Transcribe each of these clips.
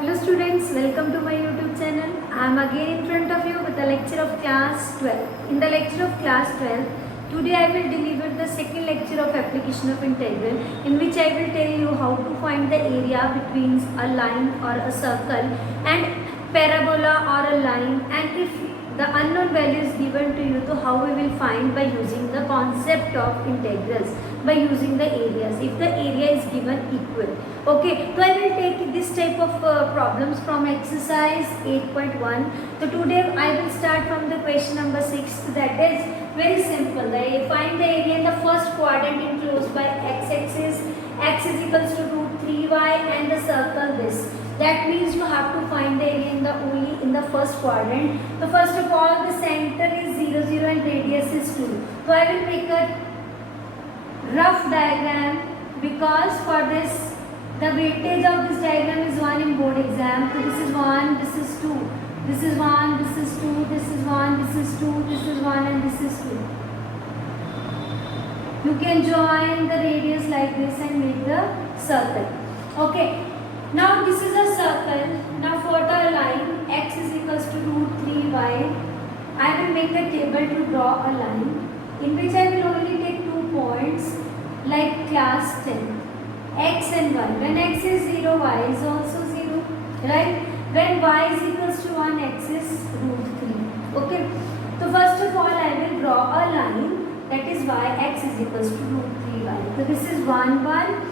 Hello students, welcome to my YouTube channel. I am again in front of you with the lecture of class 12. In the lecture of class 12, today I will deliver the second lecture of application of integral, in which I will tell you how to find the area between a line or a circle and parabola or a line, and if the unknown value is given to you, so how we will find by using the concept of integrals, by using the areas, if the area is given equal. Okay, so I will take this type of problems from exercise 8.1. So today I will start from the question number 6, that is very simple. I find the area in the first quadrant enclosed by x-axis, x is equals to root 3y, and the circle this. That means you have to find the area only in the first quadrant. So first of all, the center is 0, 0 and radius is 2. So I will make a rough diagram, because for this the weightage of this diagram is 1 in board exam. So this is 1, this is 2, this is 1, this is 2, this is 1, this is 2, this is 1 and this is 2. You can join the radius like this and make the circle. Okay. Now this is a circle. Now for the line x is equals to root 3y, I will make a table to draw a line in which I will only take 2 points like class 10, x and y. When x is 0, y is also 0, right? When y is equals to 1, x is root 3. Okay. So first of all, I will draw a line, that is y, x is equals to root 3y. So this is 1, 1.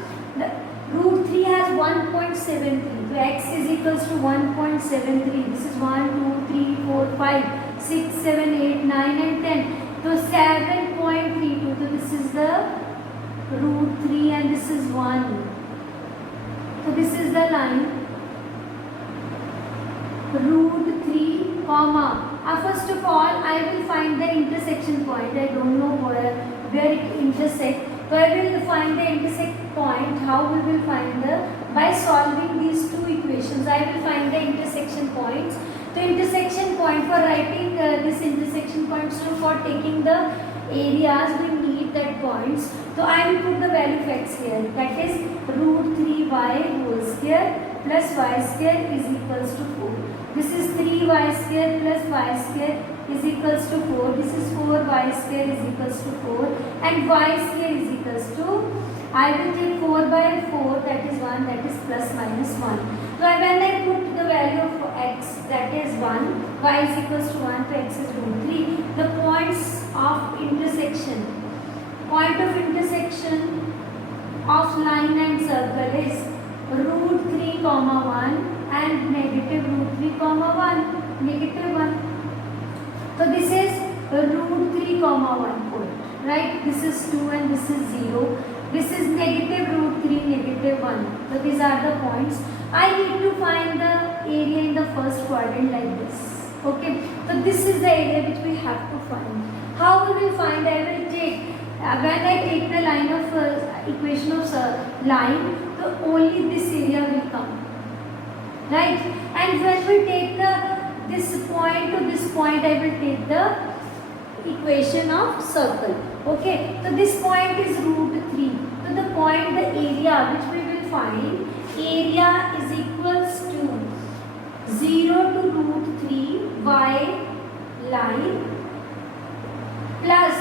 Root 3 has 1.73. So x is equals to 1.73. This is 1, 2, 3, 4, 5, 6, 7, 8, 9 and 10. So 7.32. So this is the root 3 and this is 1. So this is the line root 3 comma. First of all, I will find the intersection point. I don't know where it intersects. So I will find the intersect point. How we will find by solving these two equations, I will find the intersection points. So intersection point, for writing this intersection point, so for taking the areas we need that points. So I will put the value of x here, that is root 3y whole square plus y square is equals to 4. This is 3y square plus y square is equals to 4. This is 4y square is equals to 4 and y square is equals to, I will take 4 by 4, that is 1, that is plus minus 1. So when I put the value of x, that is 1, y is equals to 1, so x is root 3. The points of intersection, point of intersection of line and circle is root 3 comma 1 and negative root 3 comma 1, negative 1. So this is root 3 comma 1 point, right? This is 2 and this is 0. This is negative root 3, negative 1. So these are the points. I need to find the area in the first quadrant like this. Okay. So this is the area which we have to find. How we will find? I will take, when I take the line of equation of line, so only this area will come. Right? And when we take this point to this point, I will take the equation of circle. Okay, so this point is root 3. So the point, the area which we will find, area is equals to 0 to root 3 y line plus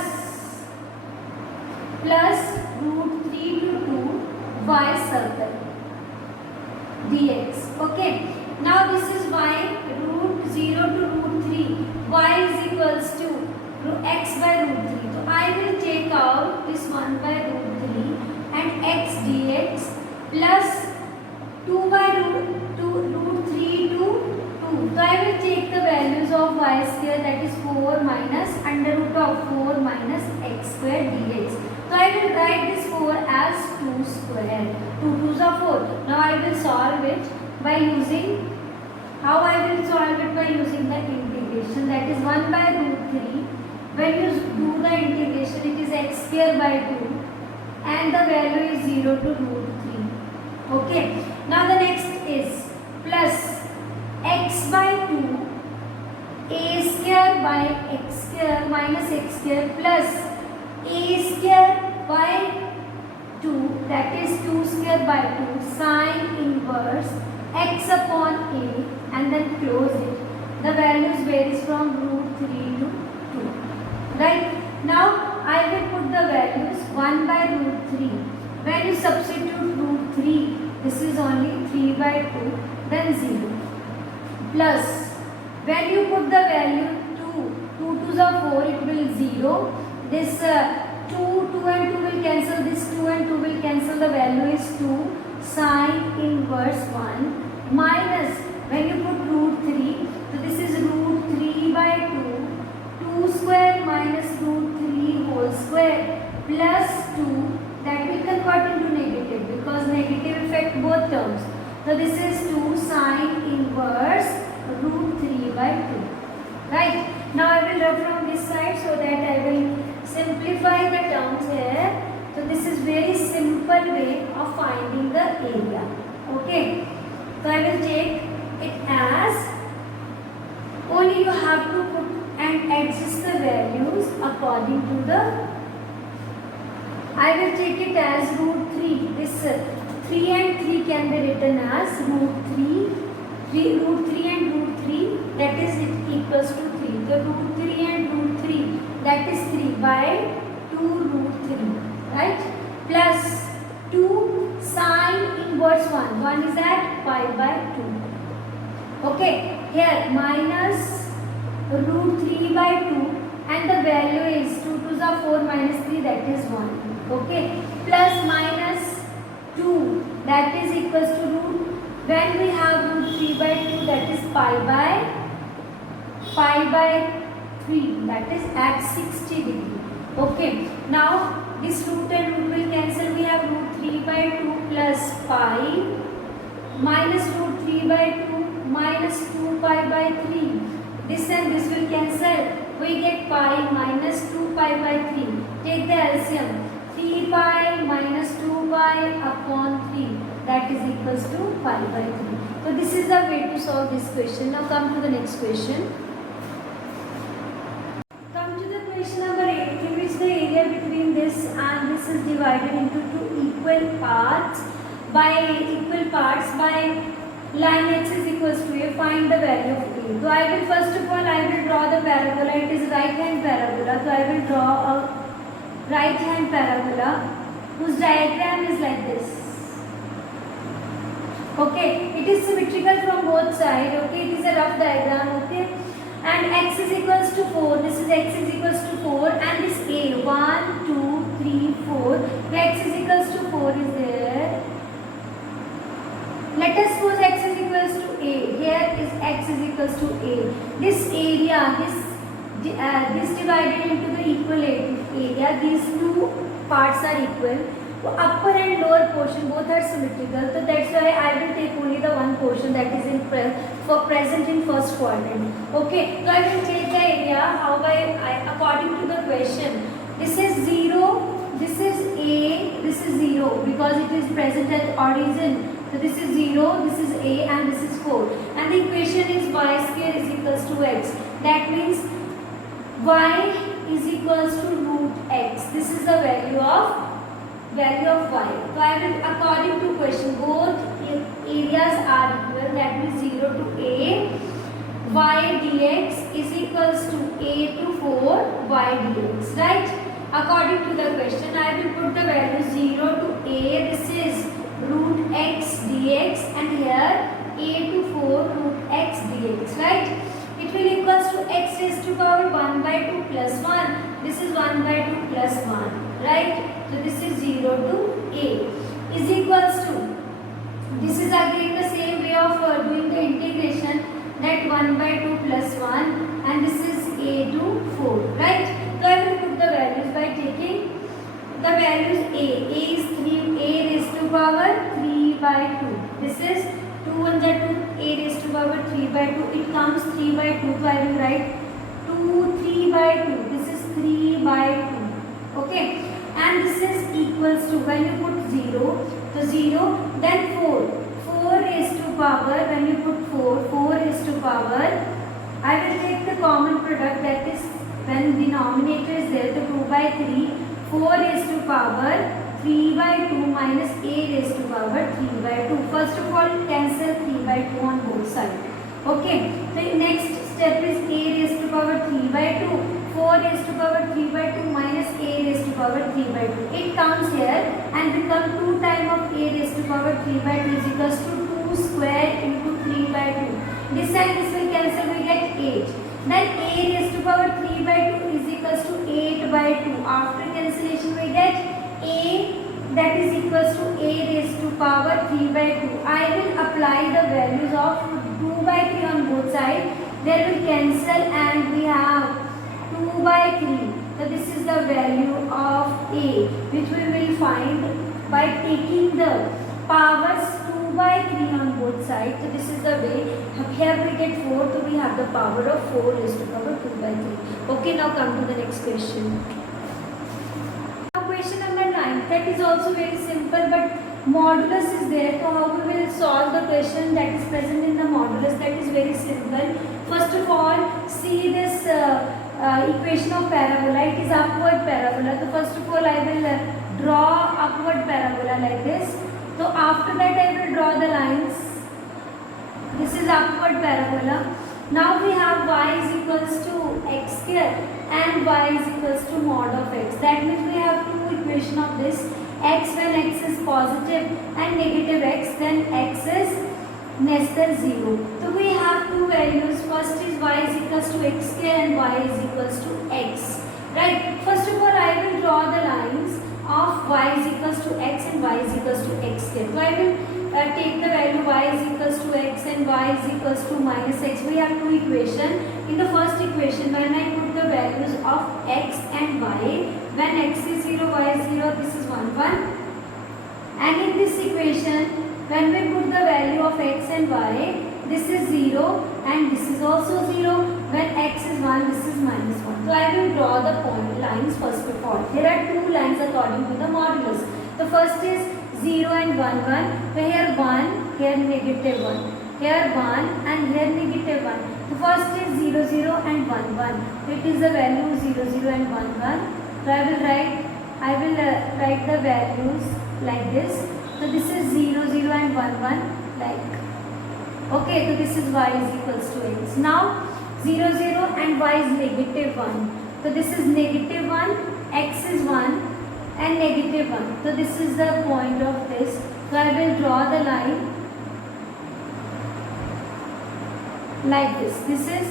root 3 to 2 y circle dx. Okay, now this is y, root 0 to root 3, y is equals to x by root 3. So I will take out this 1 by root 3 and x dx plus 2 by root 3 to 2. So I will take the values of y square, that is 4 minus under root of 4 minus x square dx. So I will write this 4 as 2 square. 2 2s are 4. Now I will solve it by using, how I will solve it? By using the integration, that is 1 by root 3. When you do the integration, it is x square by 2 and the value is 0 to root 3. Okay. Now the next is plus x by 2 a square by x square minus x square plus a square by 2, that is 2 square by 2 sine inverse x upon and then close it. The values varies from root 3 to 2. Right? Now I will put the values 1 by root 3. When you substitute root 3, this is only 3 by 2, then 0. Plus, when you put the value 2, 2 2s are 4, it will 0. This 2 and 2 will cancel, this 2 and 2 will cancel, the value is 2 sine inverse 1 minus, when you put root 3, so this is root 3 by 2, 2 square minus root 3 whole square plus 2, that will convert into negative because negative affect both terms. So this is 2 sine inverse root 3 by 2. Right? Now I will rub from this side so that I will simplify the terms here. So this is very simple way of finding the area. Okay? So I will take it as, only you have to put and adjust the values according to the, I will take it as root 3. This 3 and 3 can be written as root 3, root 3 and root 3, that is it equals to 3. So root 3 and root 3, that is 3 by 2 root 3, right? Plus 2 sine inverse 1, 1 is at pi by 2. Okay, here minus root 3 by 2 and the value is 2 2s are 4 minus 3, that is 1. Okay, plus minus 2, that is equals to root, when we have root 3 by 2, that is pi by 3, that is at 60 degree. Okay, now this root and root will cancel, we have root 3 by 2 plus pi minus root 3 by 2 minus 2 pi by 3. This and this will cancel, we get pi minus 2 pi by 3. Take the LCM, 3 pi minus 2 pi upon 3, that is equals to pi by 3. So this is the way to solve this question. Now come to the next question. Come to the question number 8, in which the area between this and this is divided into two equal parts by line x is equals to a. Find the value of a. So I will first of all I will draw the parabola. It is right hand parabola. So I will draw a right hand parabola whose diagram is like this. Okay, it is symmetrical from both sides. Okay, it is a rough diagram. Okay, and x is equals to 4. This is x is equals to 4 and this a 1 2 3 4. The x is equals to 4 is there. Let us suppose x is equals to a. Here is x is equals to a. This area, this divided into the equal area. These two parts are equal. So upper and lower portion both are symmetrical. So that's why I will take only the one portion that is in present in first quadrant. Okay. So I will take the area how according to the question. This is 0. This is a. This is 0 because it is present at origin. So this is 0, this is a and this is 4. And the equation is y square is equals to x. That means y is equals to root x. This is the value of y. So I will, according to question, both areas are equal. That means 0 to a. Y dx is equals to a to 4 y dx. Right? According to the question, I will put the value 0 to a. This is root x dx and here a to 4 root x dx, right? It will equals to x raised to power 1 by 2 plus 1. This is 1 by 2 plus 1, right? So this is 0 to a is equals to, this is again the same way of doing the integration, that 1 by 2 plus 1 and this is a to 4, right? So I will put the values by taking the values a is 3, a raised to power 3 by 2. This is 2 1 2, a raised to power 3 by 2. It comes 3 by 2, so I will write 2 3 by 2. This is 3 by 2. Okay, and this is equals to, when you put 0, so 0, then 4. 4 raised to power, when you put 4 raised to power, I will take the common product, that is when denominator is there, so 2 by 3. 4 raised to power 3 by 2 minus a raised to power 3 by 2. First of all, cancel 3 by 2 on both sides. Okay, the next step is a raised to power 3 by 2. 4 raised to power 3 by 2 minus a raised to power 3 by 2. It comes here and become 2 times of a raised to power 3 by 2 is equals to 2 square into 3 by 2. This and this will cancel, we get 8. Then a raised to power 3 by 2 is equals to 8 by 2. After cancellation we get a, that is equals to a raised to power 3 by 2. I will apply the values of 2 by 3 on both sides. They will cancel and we have 2 by 3. So this is the value of a, which we will find by taking the powers 2 by 3 on both sides. So this is the way. Here we get 4, so we have the power of 4 raised to power 2 by 3. Okay, now come to the next question. Now question number 9. That is also very simple, but modulus is there. So how we will solve the question that is present in the modulus? That is very simple. First of all, see this equation of parabola. It is upward parabola. So first of all, I will draw upward parabola like this. So after that, I will draw the lines. This is upward parabola. Now we have y is equals to x square and y is equals to mod of x. That means we have two equation of this. X when x is positive and negative x, then x is less than 0. So we have two values. First is y is equals to x square and y is equals to x. Right? First of all, I will draw the lines of y is equals to x and y is equals to x square. So I will take the value y is equals to x and y is equals to minus x. We have two equations. In the first equation, when I put the values of x and y, when x is 0, y is 0, this is 1, 1. And in this equation, when we put the value of x and y, this is 0 and this is also 0. When x is 1, this is minus 1. So I will draw the point lines first of all. There are two lines according to the modulus. The first is 0 and 1, 1. So here 1, here negative 1. Here 1 and here negative 1. The first is 0, 0 and 1, 1. So it is the value 0, 0 and 1, 1. So I will write the values like this. So this is 0, 0 and 1, 1 like. Okay, so this is y is equals to x. Now 0, 0 and y is negative 1. So this is negative 1, x is 1 and negative 1. So this is the point of this. So I will draw the line like this. This is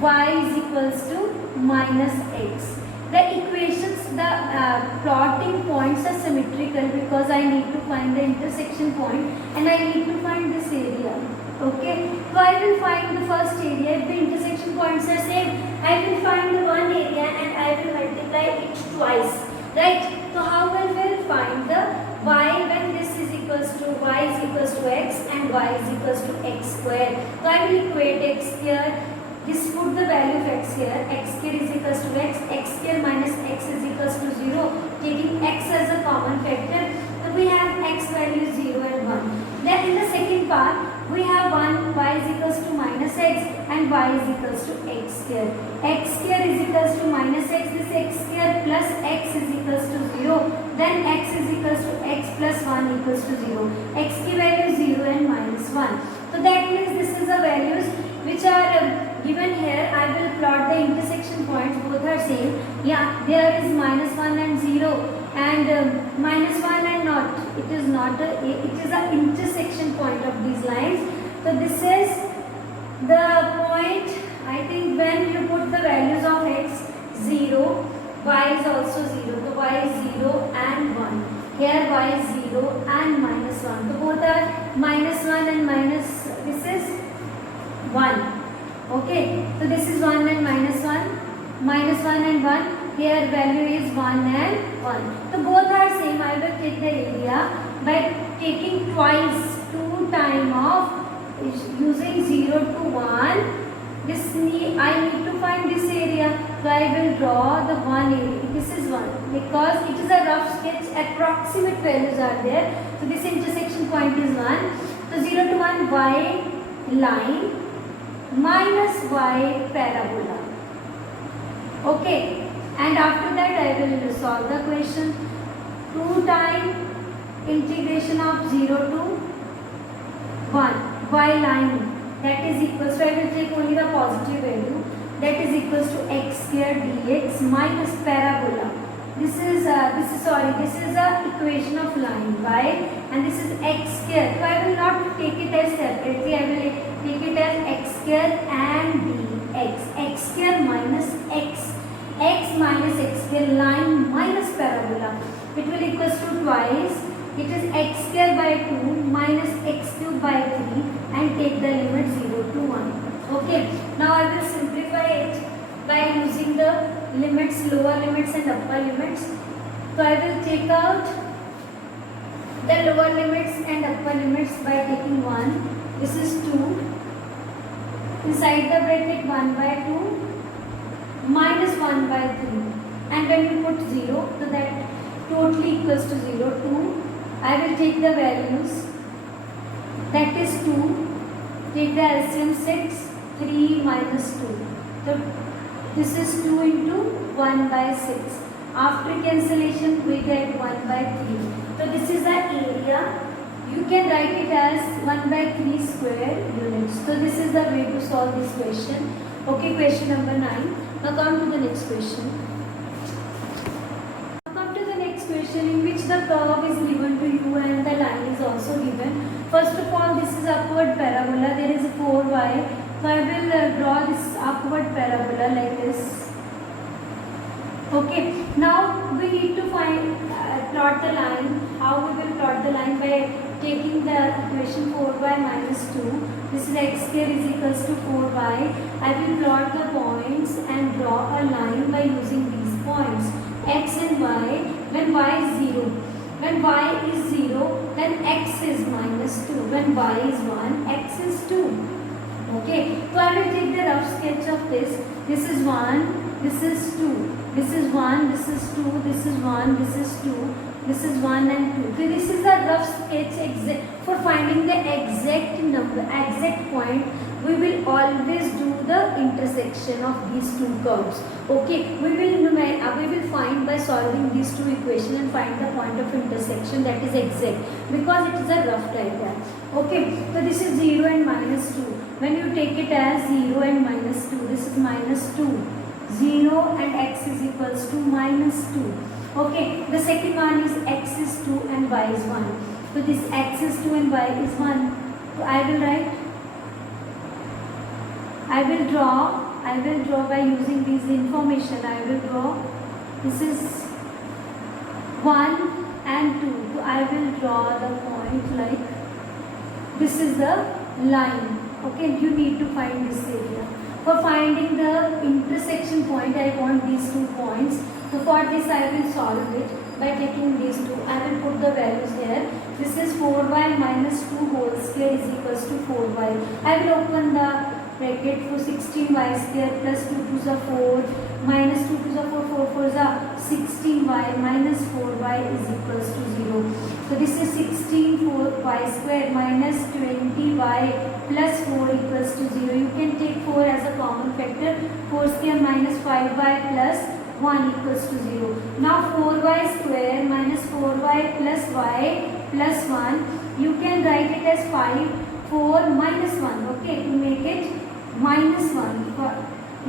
y is equals to minus x. The equations, the plotting points are symmetrical because I need to find the intersection point and I need to find this area. Okay, so I will find the first area. If the intersection points are same, I will find the one area and I will multiply it twice. Right? So how will we find the y when this is equals to y is equals to x and y is equals to x square? So I will equate x here. This put the value of x here. X square is equals to x square minus x is equals to 0. Taking x as a common factor, so we have x value 0 and 1. Then in the second part, we have 1, y is equals to minus x and y is equals to x square. X square is equals to minus x, this x square plus x is equals to 0. Then x is equals to x plus 1 equals to 0. X की value 0 and minus 1. So that means this is the values which are given here. I will plot the intersection points, both are same. Yeah, there is minus 1 and 0 and minus 1 and not. It is not it is an intersection point of these lines. So this is the point. I think when you put the values of x 0, y is also 0. So y is 0 and 1. Here y is 0 and minus 1. So both are minus 1 and minus, this is 1. Okay, so this is 1 and minus 1, minus 1 and 1. Here value is 1 and 1. So both are same. I will take the area by taking twice 2 times of using 0 to 1. I need to find this area. So I will draw the one area. This is 1 because it is a rough sketch. Approximate values are there. So this intersection point is 1. So 0 to 1 y line minus y parabola. Okay, and after that I will solve the question. 2 times integration of 0 to 1 y line that is equals to, I will take only the positive value, that is equals to x square dx minus parabola. This is the equation of line y, and this is x square. So I will not take it as separately, I will take it as x square and dx, x square minus x minus x square, line minus parabola. It will equals to twice, it is x square by 2 minus x cube by 3, and take the limit 0 to 1. Okay, now I will simplify it by using the limits, lower limits and upper limits. So I will take out the lower limits and upper limits by taking 1. This is 2. Inside the bracket 1 by 2 minus 1 by 3. And when you put 0, so that totally equals to 0, 2. I will take the values. That is 2. Take the LCM 6. 3 minus 2. So this is 2 into 1 by 6. After cancellation we get 1 by 3. So this is the area. You can write it as 1 by 3 square units. So this is the way to solve this question. Okay, question number 9. Now come to the next question. Now come to the next question, in which the curve is given to you and the line is also given. First of all, this is upward parabola. There is 4y. So I will draw this upward parabola like this. Okay, now we need to plot the line. How we will plot the line? By taking the equation 4y minus 2. This is x square is equals to 4y. I will plot the points and draw a line by using these points, x and y. When y is 0, when y is 0, then x is minus 2. When y is 1, x is 2. Okay, so I will take the rough sketch of this. This is 1, this is 2, this is 1, this is 2, this is 1, this is 2, this is 1 and 2. So this is a rough sketch for finding the exact number, exact point. We will always do the intersection of these two curves. Okay, we will find by solving these two equations and find the point of intersection that is exact, because it is a rough diagram. Okay, so this is 0 and minus 2. When you take it as 0 and minus 2, this is minus 2. 0 and x is equals to minus 2. Okay, the second one is x is 2 and y is 1. So this x is 2 and y is 1. So I will write, I will draw by using this information. I will draw, this is 1 and 2. So I will draw the point like, this is the line. Okay, you need to find this area. For finding the intersection point, I want these 2 points. So for this I will solve it by taking these 2. I will put the values here. This is 4y minus 2 whole square is equals to 4y. I will open the bracket for 16y square plus 2 to the 4 minus 2 to the 4 4 is 16y minus 4y is equals to 0. So this is 16y square minus 20y plus 4 equals to 0. You can take 4 as a common factor. 4 square minus 5y plus 1 equals to 0. Now 4y square minus 4y plus y plus 1. You can write it as 5, 4 minus 1. Okay, to make it minus 1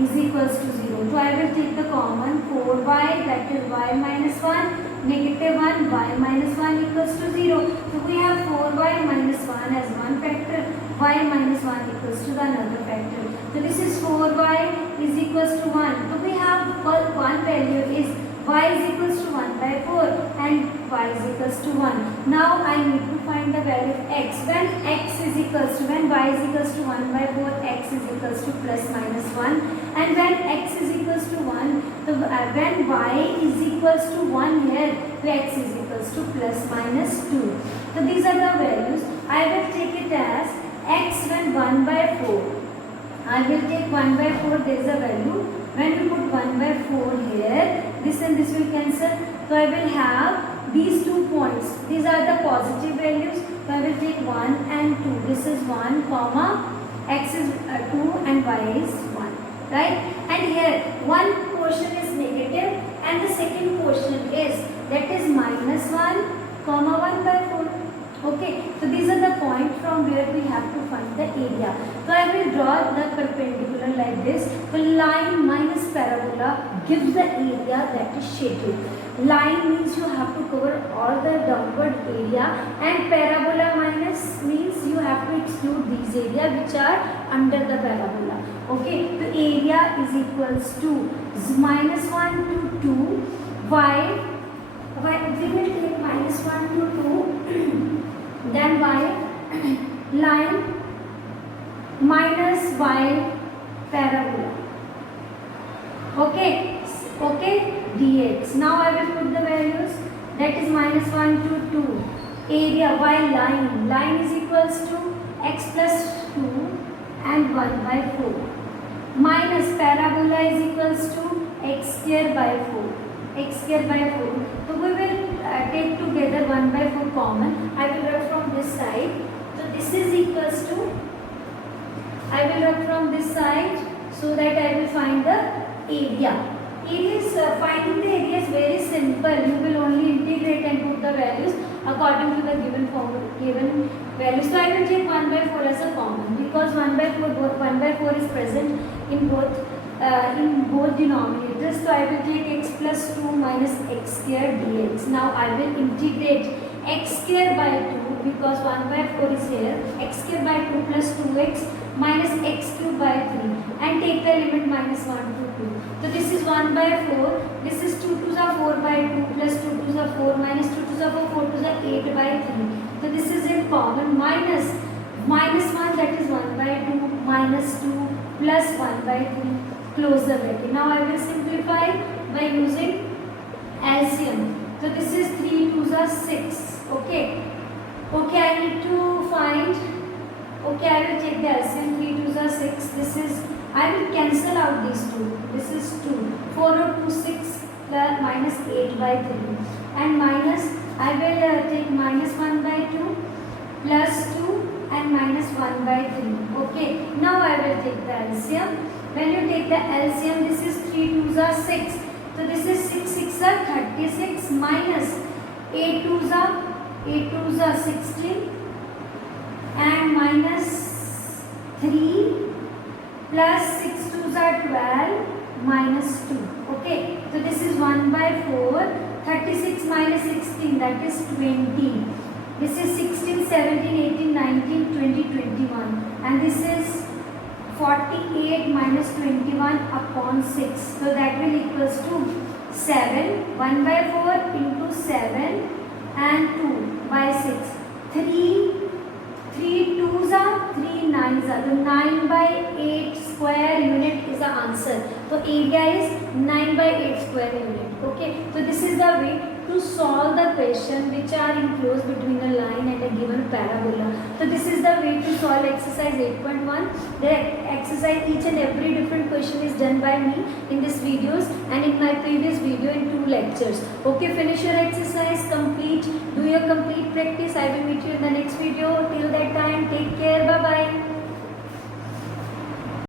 is equals to 0. So I will take the common 4y, that is y minus 1, negative 1, y minus 1 equals to 0. So we have 4y minus 1 as one factor, y minus 1 equals to the another factor. So this is 4y is equals to 1. So we have one value is y is equals to 1 by 4 and y is equals to 1. Now I need to find the value of x. When x is equals to, when y is equals to 1 by 4, x is equals to plus minus 1. And when x is equals to 1, so when y is equals to 1 here, so x is equals to plus minus 2. So these are the values. I will take it as x when 1 by 4. I will take 1 by 4, there is a value. When you put 1 by 4 here, this and this will cancel. So I will have these 2 points. These are the positive values. So I will take 1 and 2. This is 1 comma, x is 2 and y is 1. Right? And here one portion is negative and the second portion is, that is minus 1 comma 1 by 4. Okay, so these are the points from where we have to find the area. So I will draw the perpendicular like this. So line minus parabola gives the area that is shaded. Line means you have to cover all the downward area, and parabola minus means you have to exclude these area which are under the parabola. Okay, the area is equals to -1 to 2. Why we will take -1 to 2 then y line minus y parabola. Okay, okay, dx. Now I will put the values, that is -1 to 2. Area y line is equals to x plus 2 and 1 by 4 minus parabola is equals to x square by 4. So we will take together 1 by 4 common. I will write from this side. So this is equals to, I will write from this side so that I will find the area. Finding the area is very simple. You will only integrate and put the values according to the given values. So I will take 1 by 4 as a common, because 1 by 4 is present in both denominators. So I will take x plus 2 minus x square dx. Now I will integrate x square by 2, because 1 by 4 is here. X square by 2 plus 2x minus x cube by 3, and take the limit -1 to 2. So this is 1 by 4. This is 2 to the 4 by 2 plus 2 to the 4 minus 2 to the 4 to the 8 by 3. So this is in common, minus -1, that is 1 by 2 minus 2 plus 1 by 3. Close the bracket. Now I will simplify by using LCM. So this is 3 to the 6. Okay, I need to find. Okay, I will take the LCM. 3 to the 6. This is, I will cancel out these two. This is 2. 4 or 2 6 plus minus 8 by 3, and minus, I will take -1 by 2 plus 2 and -1 by 3. Okay, now I will take the LCM. When you take the LCM, this is 3 to the 6. So this is 6 6 are 36 minus 8 to the 16 and minus 3 plus 6 to the 12 minus 2. Okay, so this is 1 by 4. 36 minus 16, that is 20. This is 16, 17, 18, 19, 20, 21, and this is 48 minus 21 upon 6. So that will equals to 7. 1 by 4 into 7 and 2 by 6. 3 2s are 3 9s are. So 9 by 8 square unit is the answer. So area is 9 by 8 square unit. Okay, so this is the way to solve the question which are enclosed between a line and a given parabola. So this is the way to solve exercise 8.1. The exercise, each and every different question is done by me in these videos and in my previous video in 2 lectures. Okay, finish your exercise, complete, do your complete practice. I will meet you in the next video. Till that time, take care, bye bye.